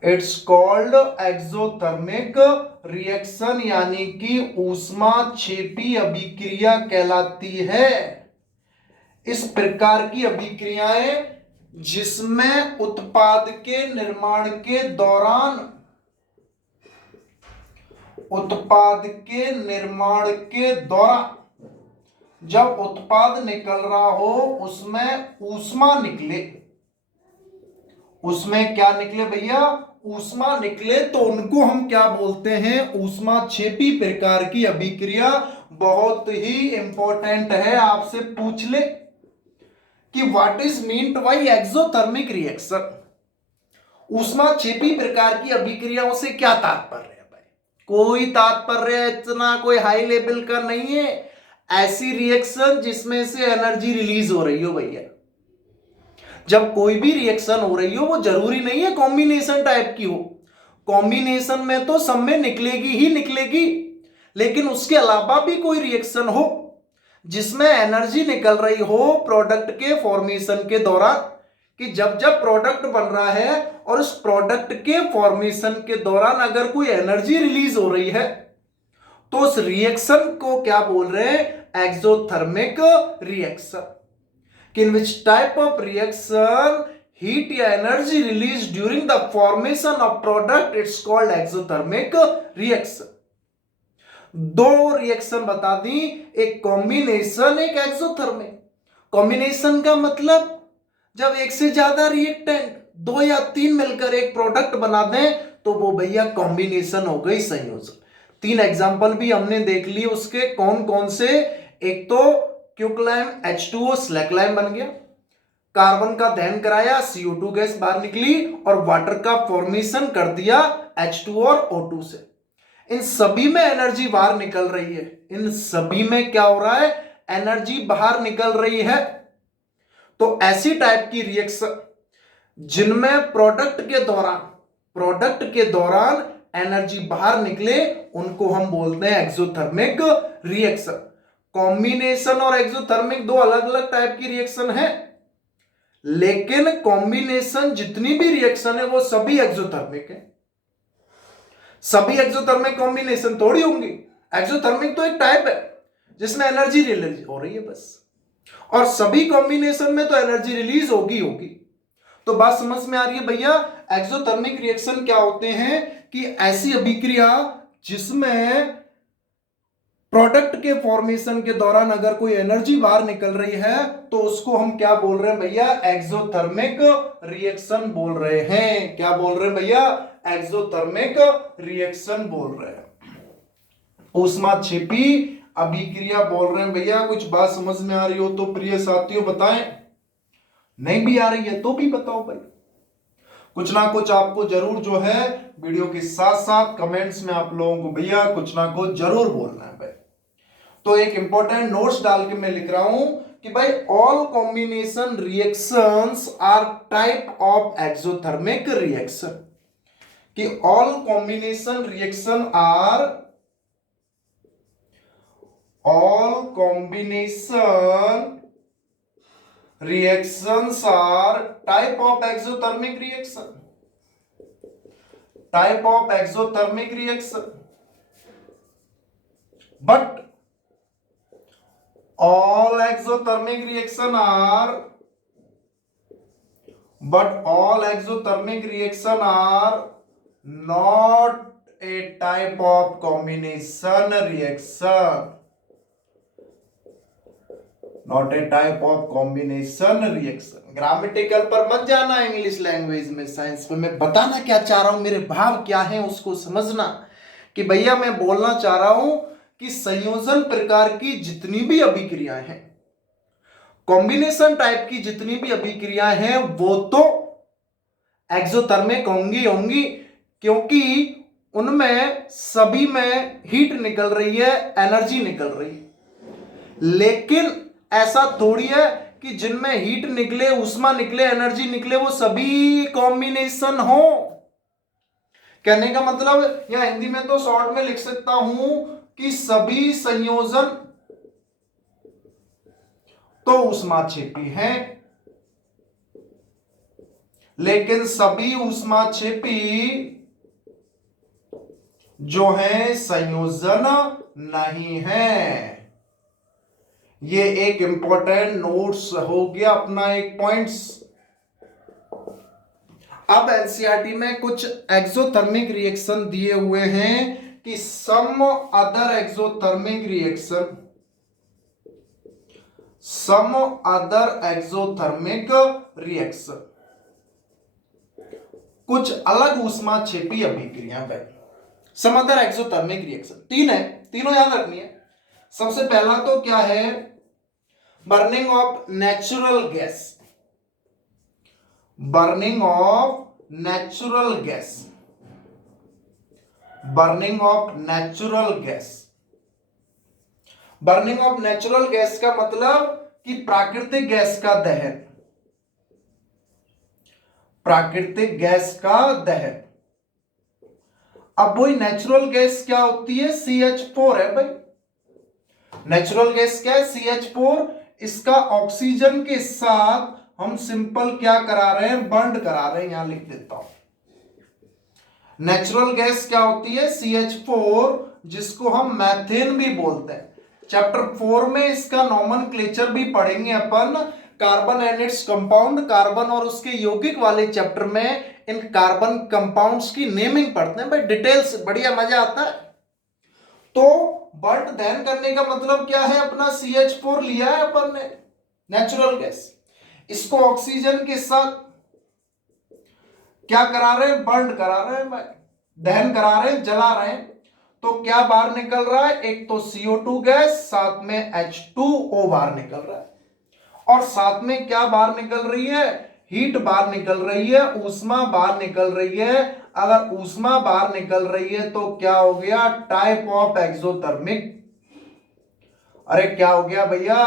it's called exothermic reaction, यानी कि ऊष्माक्षेपी अभिक्रिया कहलाती है। इस प्रकार की अभिक्रियाएं जिसमें उत्पाद के निर्माण के दौरान, उत्पाद के निर्माण के दौरान जब उत्पाद निकल रहा हो उसमें ऊष्मा निकले, उसमें क्या निकले भैया, ऊष्मा निकले तो उनको हम क्या बोलते हैं, ऊष्माक्षेपी प्रकार की अभिक्रिया। बहुत ही इंपॉर्टेंट है, आपसे पूछ ले कि what is meant by exothermic reaction. ऊष्माक्षेपी प्रकार की अभिक्रियाओं से क्या तात्पर्य है भाई? कोई तात्पर्य इतना कोई हाई लेवल का नहीं है। ऐसी रिएक्शन जिसमें से एनर्जी रिलीज हो रही हो भैया। जब कोई भी रिएक्शन हो रही हो वो जरूरी नहीं है कॉम्बिनेशन टाइप की हो। कॉम्बिनेशन में तो सब में निकलेगी ही निकलेगी, लेकिन उसके अलावा भी कोई रिएक्शन हो जिसमें एनर्जी निकल रही हो प्रोडक्ट के फॉर्मेशन के दौरान, कि जब जब प्रोडक्ट बन रहा है और उस प्रोडक्ट के फॉर्मेशन के दौरान अगर कोई एनर्जी रिलीज हो रही है तो उस रिएक्शन को क्या बोल रहे हैं, exothermic reaction. In which type of reaction heat या energy released during the formation of product it's called exothermic reaction। दो रिएक्शन बता दी, एक कॉम्बिनेशन एक एक्सोथर्मिक। कॉम्बिनेशन का मतलब जब एक से ज्यादा रिएक्टेंट दो या तीन मिलकर एक प्रोडक्ट बना दें तो वो भैया कॉम्बिनेशन हो गई, संयोजन। तीन एग्जांपल भी हमने देख लिए उसके, कौन कौन से। एक तो क्विकलाइम H2O स्लैकलाइम बन गया, कार्बन का दहन कराया CO2 गैस बाहर निकली और वाटर का फॉर्मेशन कर दिया H2 और O2 से। इन सभी में एनर्जी बाहर निकल रही है, इन सभी में क्या हो रहा है, एनर्जी बाहर निकल रही है। तो ऐसी टाइप की रिएक्शन जिनमें प्रोडक्ट के दौरान एनर्जी बाहर निकले उनको हम बोलते हैं एक्सोथर्मिक रिएक्शन। कॉम्बिनेशन और एक्सोथर्मिक दो अलग अलग टाइप की रिएक्शन है, लेकिन कॉम्बिनेशन जितनी भी रिएक्शन है वो सभी एक्सोथर्मिक है। सभी एक्सोथर्मिक कॉम्बिनेशन थोड़ी होंगी। एक्सोथर्मिक तो एक टाइप है जिसमें एनर्जी रिलीज हो रही है बस, और सभी कॉम्बिनेशन में तो एनर्जी रिलीज होगी। तो बात समझ में आ रही है भैया। एक्सोथर्मिक रिएक्शन क्या होते हैं कि ऐसी अभिक्रिया जिसमें प्रोडक्ट के फॉर्मेशन के दौरान अगर कोई एनर्जी बाहर निकल रही है तो उसको हम क्या बोल रहे हैं भैया, एक्सोथर्मिक रिएक्शन बोल रहे हैं। क्या बोल रहे हैं भैया, एक्सोथर्मिक रिएक्शन बोल रहे हैं। ऊष्माक्षेपी अभिक्रिया बोल रहे हैं भैया। कुछ बात समझ में आ रही हो तो प्रिय साथियों बताएं, नहीं भी आ रही है तो भी बताओ भाई। कुछ ना कुछ आपको जरूर जो है वीडियो के साथ साथ कमेंट्स में आप लोगों को भैया कुछ ना कुछ जरूर बोलना है भाई। तो एक इंपॉर्टेंट नोट्स डाल के मैं लिख रहा हूं कि भाई all combination reactions are type of exothermic reaction, कि all combination reaction are reactions are type of exothermic reaction, but all exothermic reaction are not a type of combination reaction, not a type of combination reaction. Grammatical पर मत जाना इंग्लिश लैंग्वेज में, साइंस में। मैं बताना क्या चाह रहा हूं, मेरे भाव क्या है उसको समझना। कि भैया मैं बोलना चाह रहा हूं कि संयोजन प्रकार की जितनी भी अभिक्रियाएं हैं, कॉम्बिनेशन टाइप की जितनी भी अभिक्रियाएं हैं वो तो एक्सोथर्मिक होंगी, क्योंकि उनमें सभी में हीट निकल रही है, एनर्जी निकल रही है। लेकिन ऐसा थोड़ी है कि जिनमें हीट निकले, ऊष्मा निकले, एनर्जी निकले वो सभी कॉम्बिनेशन हो। कहने का मतलब या हिंदी में तो शॉर्ट में लिख सकता हूं कि सभी संयोजन तो ऊष्माक्षेपी हैं, लेकिन सभी ऊष्माक्षेपी जो है संयोजन नहीं है। ये एक इंपॉर्टेंट नोट्स हो गया अपना, एक पॉइंट्स। अब एनसीईआरटी में कुछ एक्सोथर्मिक रिएक्शन दिए हुए हैं कि सम अदर एक्सोथर्मिक रिएक्शन कुछ अलग ऊष्माक्षेपी अभिक्रिया भाई। सम अदर एक्सोथर्मिक रिएक्शन, तीन है, तीनों याद रखनी है। सबसे पहला तो क्या है, burning of natural gas, burning of natural gas, burning of natural gas. Burning of natural gas का मतलब कि प्राकृतिक गैस का दहन, प्राकृतिक गैस का दहन। अब वही नेचुरल गैस क्या होती है, CH4 है भाई। नेचुरल गैस क्या है, CH4। इसका ऑक्सीजन के साथ हम सिंपल क्या करा रहे हैं, बॉन्ड करा रहे हैं, यहां लिख देता हूं। नेचुरल गैस क्या होती है, CH4, जिसको हम मैथेन भी बोलते हैं। चैप्टर 4 में इसका नॉमेनक्लेचर भी पढ़ेंगे अपन। कार्बन एंड इट्स कंपाउंड, कार्बन और उसके यौगिक वाले चैप्टर में इन कार्बन कंपाउंड्स की नेमिंग पढ़ते हैं भाई, डिटेल्स, बढ़िया मजा आता है। तो बट दहन करने का मतलब क्या है, अपना CH4 लिया है अपन ने, नेचुरल गैस, इसको ऑक्सीजन के साथ क्या करा रहे हैं, बर्न करा रहे हैं भाई, दहन करा रहे हैं, जला रहे हैं। तो क्या बाहर निकल रहा है, एक तो CO2 गैस, साथ में H2O बाहर निकल रहा है, और साथ में क्या बाहर निकल रही है, हीट बाहर निकल रही है, ऊष्मा बाहर निकल रही है। अगर ऊष्मा बाहर निकल रही है तो क्या हो गया, टाइप ऑफ एक्सोथर्मिक। अरे क्या हो गया भैया,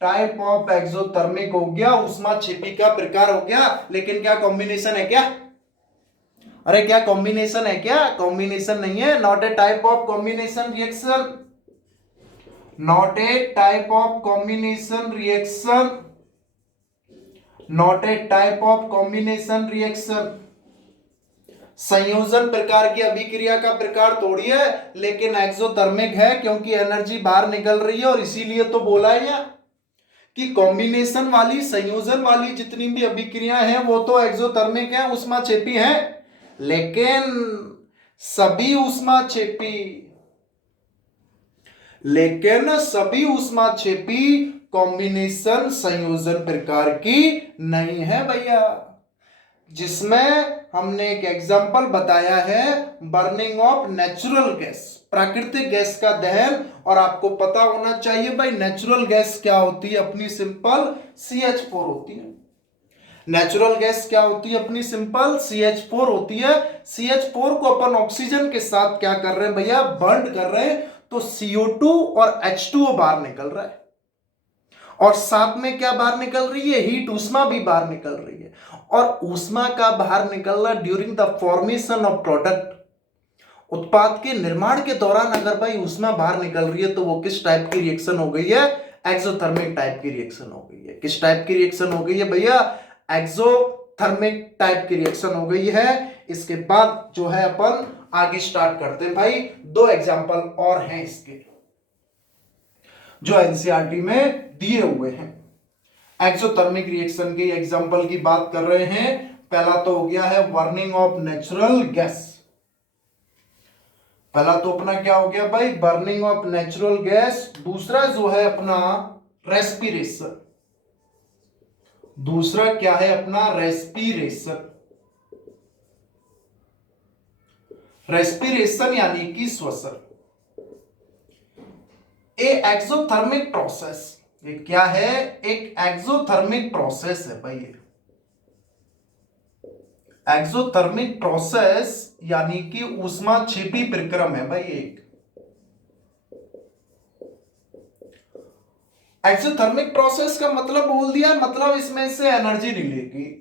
टाइप ऑफ एक्सोथर्मिक हो गया, ऊष्माक्षेपी का प्रकार हो गया। लेकिन क्या कॉम्बिनेशन है क्या, अरे क्या कॉम्बिनेशन है क्या, कॉम्बिनेशन नहीं है, not a type of combination reaction, not a type of combination reaction, not a type of combination reaction. संयोजन प्रकार की अभिक्रिया का प्रकार थोड़ी है, लेकिन एक्सोथर्मिक है, क्योंकि एनर्जी बाहर निकल रही है, और इसीलिए तो बोला है यहाँ कि कॉम्बिनेशन वाली, संयोजन वाली जितनी भी अभिक्रिया हैं वो तो एक्सोथर्मिक है, ऊष्माक्षेपी है। लेकिन सभी ऊष्माक्षेपी, लेकिन सभी ऊष्माक्षेपी कॉम्बिनेशन, संयोजन प्रकार की नहीं है भैया। जिसमें हमने एक एग्जांपल बताया है, बर्निंग ऑफ नेचुरल गैस, प्राकृतिक गैस का दहन। और आपको पता होना चाहिए भाई, नेचुरल गैस क्या होती है, अपनी सिंपल CH4 होती है। नेचुरल गैस क्या होती है, अपनी सिंपल CH4 होती है। CH4 को अपन ऑक्सीजन के साथ क्या कर रहे हैं भैया, बर्न कर रहे हैं, तो CO2 और H2O बाहर निकल रहा है, और साथ में क्या बाहर निकल रही है, हीट, ऊष्मा भी बाहर निकल रही है। और ऊष्मा का बाहर निकलना during the formation of product, उत्पाद के निर्माण के दौरान अगर भाई ऊष्मा बाहर निकल रही है तो वो किस टाइप की रिएक्शन हो गई है, एक्सोथर्मिक टाइप की रिएक्शन हो गई है। किस टाइप की रिएक्शन हो गई है भैया, एक्सोथर्मिक टाइप की रिएक्शन हो गई है। इसके बाद जो है अपन आगे स्टार्ट करते हैं भाई, दो एग्जांपल और हैं इसके जो एनसीईआरटी में दिए हुए हैं। एक्सोथर्मिक रिएक्शन के एग्जांपल की बात कर रहे हैं। पहला तो हो गया है बर्निंग ऑफ नेचुरल गैस, पहला तो अपना क्या हो गया भाई, बर्निंग ऑफ नेचुरल गैस। दूसरा जो है अपना रेस्पिरेशन, दूसरा क्या है अपना रेस्पिरेशन। रेस्पिरेशन यानी कि श्वसन। ए एक्सोथर्मिक प्रोसेस, ये क्या है, एक एक्सोथर्मिक प्रोसेस है भाई। एक्सोथर्मिक प्रोसेस यानी कि ऊष्माक्षेपी प्रक्रम है भाई। एक एक्सोथर्मिक प्रोसेस का मतलब बोल दिया, मतलब इसमें से एनर्जी निकलेगी।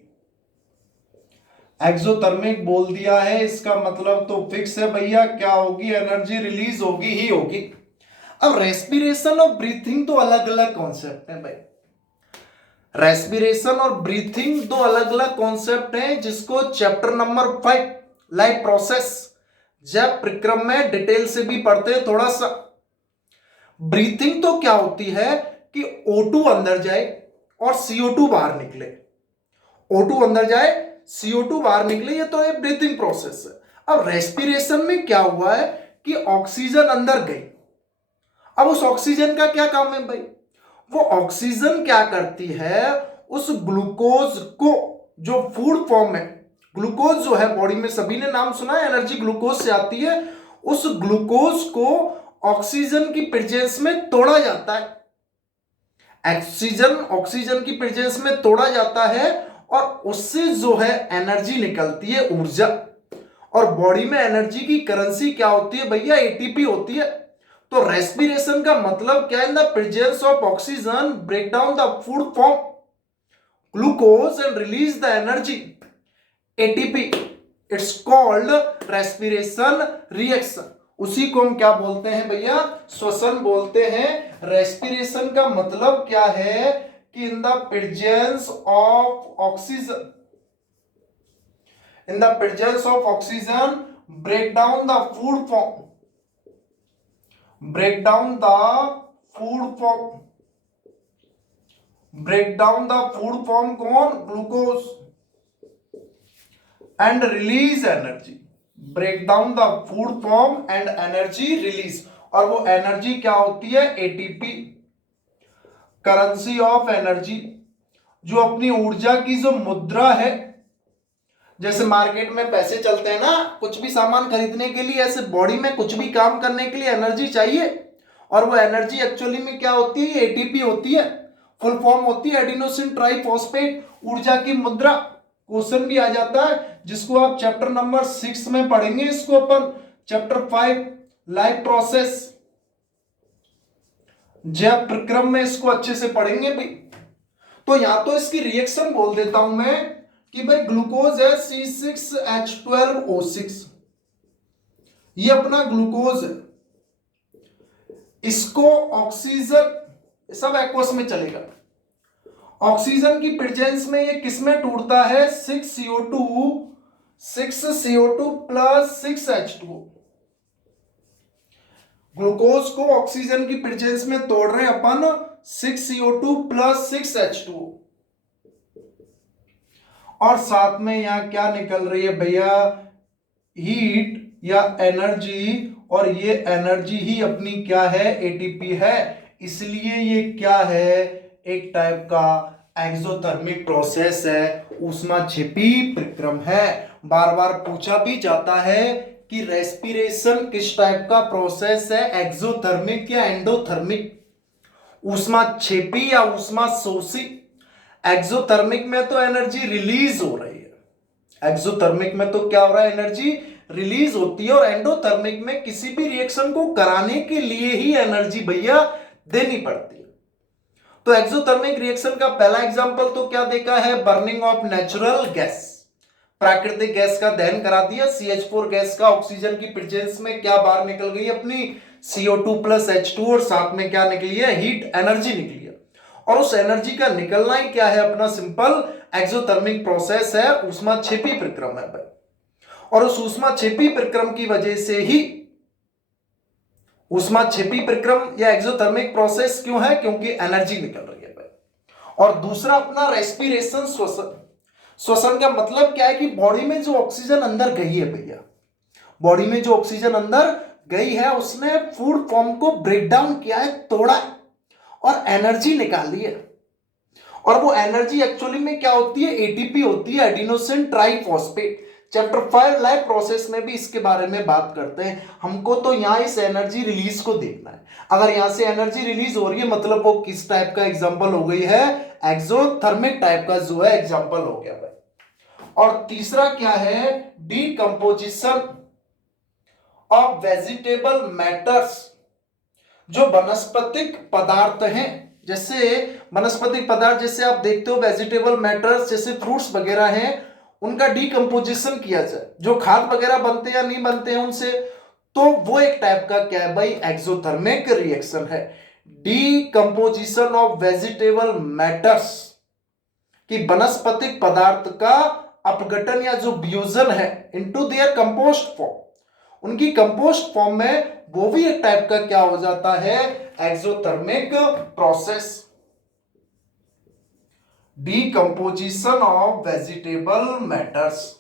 एक्सोथर्मिक बोल दिया है, इसका मतलब तो फिक्स है भैया, क्या होगी, एनर्जी रिलीज होगी ही होगी। अब रेस्पिरेशन और ब्रीथिंग तो अलग अलग कॉन्सेप्ट है भाई। रेस्पिरेशन और ब्रीथिंग दो अलग अलग कॉन्सेप्ट हैं, जिसको चैप्टर नंबर 5 लाइफ प्रोसेस जब प्रक्रम में डिटेल से भी पढ़ते हैं थोड़ा सा। ब्रीथिंग तो क्या होती है कि O2 अंदर जाए और CO2 बाहर निकले, O2 अंदर जाए, CO2 बाहर निकले, ये तो एक ब्रीथिंग प्रोसेस है। अब रेस्पिरेशन में क्या हुआ है कि ऑक्सीजन अंदर गई। अब उस ऑक्सीजन का क्या काम है भाई, वो ऑक्सीजन क्या करती है, उस ग्लूकोज को, जो फूड फॉर्म में ग्लूकोज जो है बॉडी में, सभी ने नाम सुना है, एनर्जी ग्लूकोज से आती है। उस ग्लूकोज को ऑक्सीजन की प्रेजेंस में तोड़ा जाता है, ऑक्सीजन की प्रेजेंस में तोड़ा जाता है और उससे जो है एनर्जी निकलती है, ऊर्जा। और बॉडी में एनर्जी की करेंसी क्या होती है भैया? एटीपी होती है। तो रेस्पिरेशन का मतलब क्या है? In the presence of oxygen break down the food form glucose and release the energy ATP. It's called respiration reaction. उसी को हम क्या बोलते हैं भैया? श्वसन बोलते हैं। रेस्पिरेशन का मतलब क्या है? कि in the presence of oxygen, in the presence of oxygen break down the food form, break down the food form, break down the food form कौन? Glucose, and release energy, break down the food form and energy release. और वो एनर्जी क्या होती है? ATP, currency of energy. जो अपनी ऊर्जा की जो मुद्रा है, जैसे मार्केट में पैसे चलते हैं ना, कुछ भी सामान खरीदने के लिए, ऐसे बॉडी में कुछ भी काम करने के लिए एनर्जी चाहिए। और वो एनर्जी एक्चुअली में क्या होती है? एटीपी होती है। फुल फॉर्म होती है एडिनोसिन ट्राइफॉस्फेट, ऊर्जा की मुद्रा। क्वेश्चन भी आ जाता है जिसको आप चैप्टर नंबर 6 में पढ़ेंगे, इसको अपन चैप्टर 5 लाइफ प्रोसेस जैव प्रक्रम में इसको अच्छे से पढ़ेंगे भी। तो यहां तो इसकी रिएक्शन बोल देता हूं मैं कि भाई ग्लूकोज है C6H12O6, ये अपना ग्लूकोज है। इसको ऑक्सीजन, सब एक्वस में चलेगा, ऑक्सीजन की प्रेजेंस में ये किस में टूटता है? 6CO2 plus 6H2O। ग्लूकोज को ऑक्सीजन की प्रेजेंस में तोड़ रहे हैं अपन 6CO2 प्लस 6H2O। और साथ में यहां क्या निकल रही है भैया? हीट या एनर्जी। और ये एनर्जी ही अपनी क्या है? एटीपी है। इसलिए ये क्या है? एक टाइप का एक्सोथर्मिक प्रोसेस है, ऊष्माक्षेपी प्रक्रम है। बार बार पूछा भी जाता है कि रेस्पिरेशन किस टाइप का प्रोसेस है? एक्सोथर्मिक या एंडोथर्मिक, ऊष्माक्षेपी या ऊष्माशोषी। एक्सोथर्मिक में तो एनर्जी रिलीज हो रही है, एक्सोथर्मिक में तो क्या हो रहा है? एनर्जी रिलीज होती है। और एंडोथर्मिक में किसी भी रिएक्शन को कराने के लिए ही एनर्जी भैया देनी पड़ती है। तो एक्सोथर्मिक रिएक्शन का पहला एग्जांपल तो क्या देखा है? बर्निंग ऑफ नेचुरल गैस, प्राकृतिक गैस का दहन करा दिया। CH4 गैस का ऑक्सीजन की प्रेजेंस में क्या बाहर निकल गई? अपनी CO2 प्लस H2, और साथ में क्या निकली है? हीट एनर्जी निकली है। और उस एनर्जी का निकलना ही क्या है? अपना सिंपल एक्सोथर्मिक प्रोसेस है, ऊष्माक्षेपी प्रक्रम है भाई। और उस ऊष्माक्षेपी प्रक्रम की वजह से ही, ऊष्माक्षेपी प्रक्रम या एक्सोथर्मिक प्रोसेस क्यों है? क्योंकि एनर्जी निकल रही है भाई। और दूसरा अपना रेस्पिरेशन, श्वसन। श्वसन का मतलब क्या है? कि बॉडी में जो ऑक्सीजन अंदर गई है भैया, बॉडी में जो ऑक्सीजन अंदर गई है, उसने फूड फॉर्म को ब्रेक डाउन किया है, तोड़ा है और एनर्जी निकाली है। और वो एनर्जी एक्चुअली में क्या होती है? एटीपी होती है, adenosine triphosphate. Chapter 5 life process में भी इसके बारे में बात करते हैं। हमको तो यहां इस एनर्जी रिलीज को देखना है। अगर यहां से एनर्जी रिलीज हो रही है, मतलब वो किस टाइप का एग्जांपल हो गई है? एक्सोथर्मिक टाइप का जो है एग्जांपल हो गया भाई। और तीसरा क्या है? Decomposition of vegetable matters. जो वनस्पतिक पदार्थ हैं, जैसे वनस्पतिक पदार्थ, जैसे आप देखते हो वेजिटेबल मैटर्स, जैसे फ्रूट्स वगैरह हैं, उनका डीकंपोजिशन किया जाए, जो खाद वगैरह बनते हैं या नहीं बनते हैं उनसे, तो वो एक टाइप का क्या है भाई? एक्सोथर्मिक रिएक्शन है। डीकंपोजिशन ऑफ वेजिटेबल मैटर्स, कि वनस्पतिक पदार्थ का अपघटन या जो वियोजन है इनटू देयर कंपोस्ट फॉर्म, उनकी कंपोस्ट फॉर्म में, वो भी एक टाइप का क्या हो जाता है? Exothermic process. Decomposition of vegetable matters,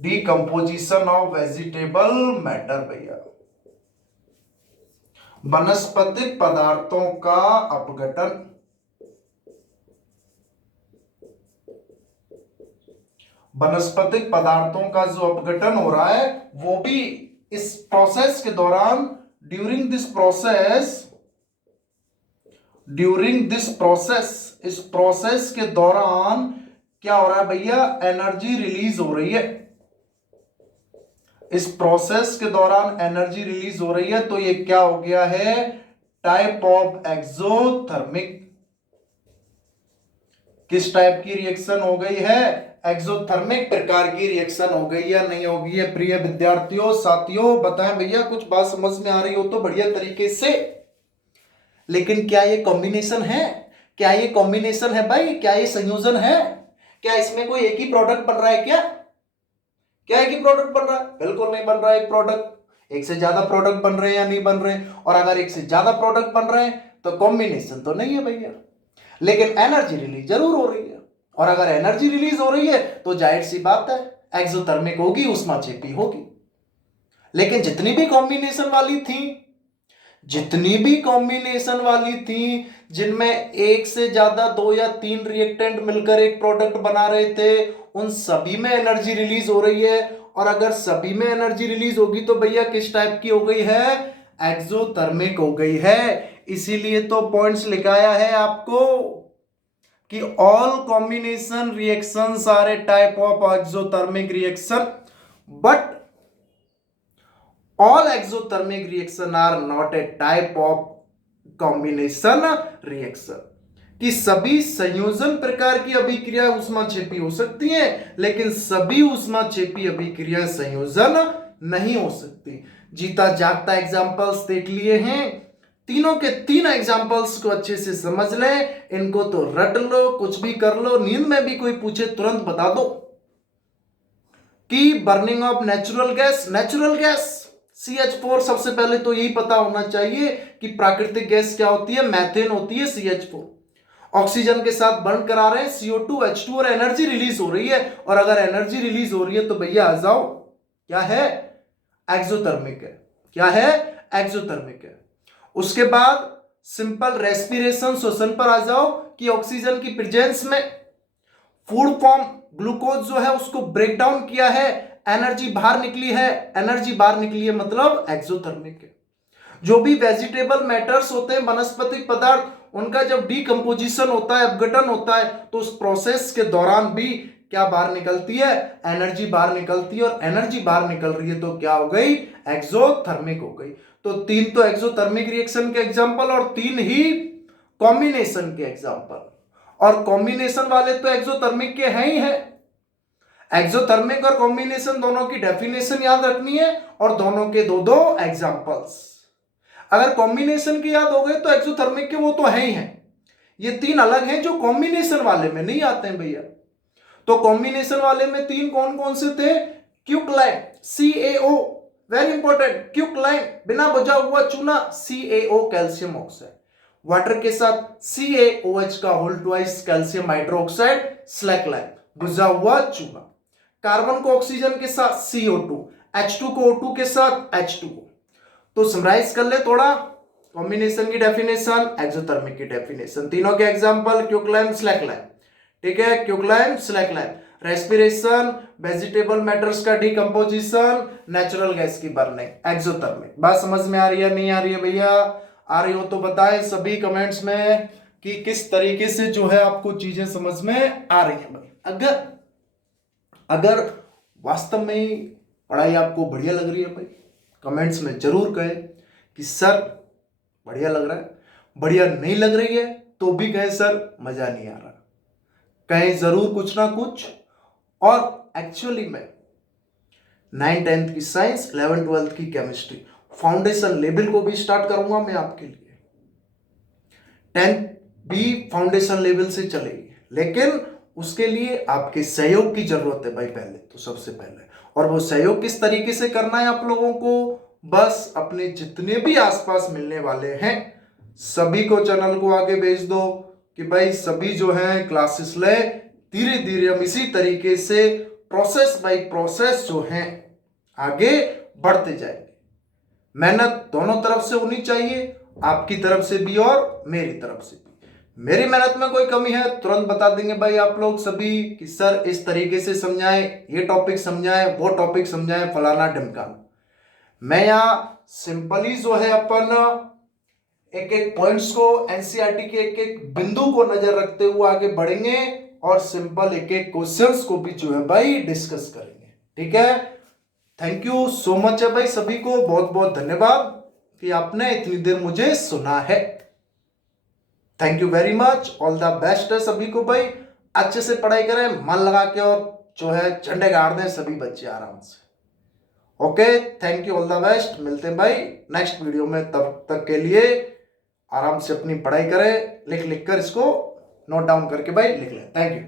decomposition of vegetable matter भैया, वनस्पतिक पदार्थों का अपघटन, वनस्पतिक पदार्थों का जो अपघटन हो रहा है वो भी इस प्रोसेस के दौरान, ड्यूरिंग दिस प्रोसेस, इस प्रोसेस के दौरान क्या हो रहा है भैया, एनर्जी रिलीज हो रही है। इस प्रोसेस के दौरान एनर्जी रिलीज हो रही है, तो ये क्या हो गया है, टाइप ऑफ एक्सोथर्मिक। किस टाइप की रिएक्शन हो गई है, एक्सोथर्मिक प्रकार की रिएक्शन हो गई या नहीं होगी है प्रिय विद्यार्थियों साथियों, बताएं भैया, कुछ बात समझ में आ रही हो तो बढ़िया तरीके से। लेकिन क्या ये कॉम्बिनेशन है, क्या ये कॉम्बिनेशन है भाई, क्या ये संयोजन है, क्या इसमें कोई एक ही प्रोडक्ट बन रहा है, क्या एक ही प्रोडक्ट बन रहा है, बिल्कुल नहीं बन रहा है एक प्रोडक्ट, एक से ज्यादा प्रोडक्ट बन रहे हैं या नहीं बन रहे हैं, और अगर एक से ज्यादा प्रोडक्ट बन रहे हैं तो कॉम्बिनेशन तो नहीं है भैया, लेकिन एनर्जी रिलीज जरूर हो रही है, और अगर एनर्जी रिलीज हो रही है तो जाहिर सी बात है एक्सोथर्मिक होगी, ऊष्माक्षेपी होगी। लेकिन जितनी भी कॉम्बिनेशन वाली थी जिनमें एक से ज्यादा 2 या 3 रिएक्टेंट मिलकर एक प्रोडक्ट बना रहे थे, उन सभी में एनर्जी रिलीज हो रही है, और अगर सभी में एनर्जी रिलीज होगी तो भैया किस टाइप की हो गई है, एक्सोथर्मिक हो गई है। इसीलिए तो पॉइंट्स लिखाया है आपको कि all combination reactions are a type of exothermic reaction, but all exothermic reaction are not a type of combination reaction, कि सभी संयोजन प्रकार की अभिक्रिया ऊष्माक्षेपी हो सकती हैं, लेकिन सभी ऊष्माक्षेपी अभिक्रिया संयोजन नहीं हो सकती। जीता जागता एग्जांपल्स देख लिए हैं, तीनों के तीन एग्जांपल्स को अच्छे से समझ लें, इनको तो रट लो, कुछ भी कर लो, नींद में भी कोई पूछे तुरंत बता दो कि burning of natural gas CH4, सबसे पहले तो यही पता होना चाहिए कि प्राकृतिक गैस क्या होती है, मैथेन होती है CH4। ऑक्सीजन के साथ बर्न करा रहे हैं CO2 H2 और एनर्जी रिलीज हो रही है, और अगर एनर्जी रिलीज हो रही है तो भैया आ जाओ, क्या है, एक्सोथर्मिक है, क्या है, एक्सोथर्मिक है। उसके बाद सिंपल रेस्पिरेशन, श्वसन पर आ जाओ कि ऑक्सीजन की प्रेजेंस में फूड फॉर्म ग्लूकोज जो है उसको ब्रेक डाउन किया है, एनर्जी बाहर निकली है, मतलब एक्सोथर्मिक है। जो भी वेजिटेबल मैटर्स होते हैं, वनस्पतिक पदार्थ, उनका जब डीकंपोजिशन होता है, अपघटन होता है, तो उस प्रोसेस के दौरान भी क्या बाहर निकलती है, एनर्जी बाहर निकलती है, और एनर्जी बाहर निकल रही है तो क्या हो गई, एक्सोथर्मिक हो गई। तो 3 तो एक्सोथर्मिक रिएक्शन के एग्जांपल और 3 ही कॉम्बिनेशन के एग्जांपल, और कॉम्बिनेशन वाले तो एक्सोथर्मिक के हैं ही हैं। एक्सोथर्मिक और कॉम्बिनेशन दोनों की डेफिनेशन याद रखनी है, और दोनों के दो एग्जांपल्स। अगर कॉम्बिनेशन की याद हो गए तो एक्सोथर्मिक के वो तो है ही हैं, ये 3 अलग हैं जो कॉम्बिनेशन वाले में नहीं आते हैं भैया। तो कॉम्बिनेशन वाले में 3 कौन कौन से थे, quicklime CaO, very important, quicklime बिना बुझा हुआ चूना, CaO कैल्शियम ऑक्साइड, वाटर के साथ CaOH का होल ट्वाइस कैल्शियम हाइड्रोक्साइड, स्लैकलाइम बुझा हुआ चूना, कार्बन को ऑक्सीजन के साथ CO2, H2 को O2 के साथ H2O। तो समराइज कर ले थोड़ा, कॉम्बिनेशन की डेफिनेशन, एक्सोथर्मिक की डेफिनेशन, तीनों के एग्जांपल क्विकलाइम, स्लैकलाइम, ठीक है, क्विकलाइम, स्लैकलाइम, रेस्पिरेशन, वेजिटेबल मैटर्स का डीकंपोजिशन, नेचुरल गैस की बर्निंग, एक्सोथर्मिक। बात समझ में आ रही है, नहीं आ रही है भैया, आ रही हो तो बताएं सभी कमेंट्स में कि किस तरीके से जो है आपको चीजें समझ में आ रही है भाई। अगर वास्तव में पढ़ाई आपको बढ़िया लग रही है भाई, कमेंट्स में जरूर कहें कि सर बढ़िया लग रहा है, बढ़िया नहीं लग रही है तो भी कहें सर मजा नहीं आ रहा, कहें जरूर कुछ ना कुछ। और एक्चुअली में 9th 10th की साइंस, 11th 12th की केमिस्ट्री फाउंडेशन लेवल को भी स्टार्ट करूंगा मैं आपके लिए, 10th भी फाउंडेशन लेवल से चलेगी, लेकिन उसके लिए आपके सहयोग की जरूरत है भाई, पहले तो सबसे पहले। और वो सहयोग किस तरीके से करना है आप लोगों को, बस अपने जितने भी आसपास मिलने वाले हैं सभी को चैनल को आगे भेज दो कि भाई सभी जो है क्लासेस ले, धीरे धीरे हम इसी तरीके से प्रोसेस बाय प्रोसेस जो है आगे बढ़ते जाएंगे। मेहनत दोनों तरफ से होनी चाहिए, आपकी तरफ से भी और मेरी तरफ से भी। मेरी मेहनत में कोई कमी है तुरंत बता देंगे भाई आप लोग सभी कि सर इस तरीके से समझाएं, ये टॉपिक समझाएं, वो टॉपिक समझाएं, फलाना ढिमकाना। मैं यहाँ सिंपली जो है अपन एक एक पॉइंट्स को, एनसीईआरटी के एक एक बिंदु को नजर रखते हुए आगे बढ़ेंगे और सिंपल एक एक क्वेश्चंस को भी जो है भाई डिस्कस करेंगे। ठीक है, थैंक यू सो मच है भाई सभी को, बहुत बहुत धन्यवाद कि आपने इतनी देर मुझे सुना है। Thank you very much, all the best है सभी को भाई। अच्छे से पढ़ाई करें, मन लगा के, और जो है झंडे गाड़ दें सभी बच्चे आराम से। Okay, thank you, all the best. मिलते हैं भाई नेक्स्ट वीडियो में, तब तक के लिए आराम से अपनी पढ़ाई करें, लिख लिख कर इसको नोट डाउन करके भाई लिख लें। Thank you.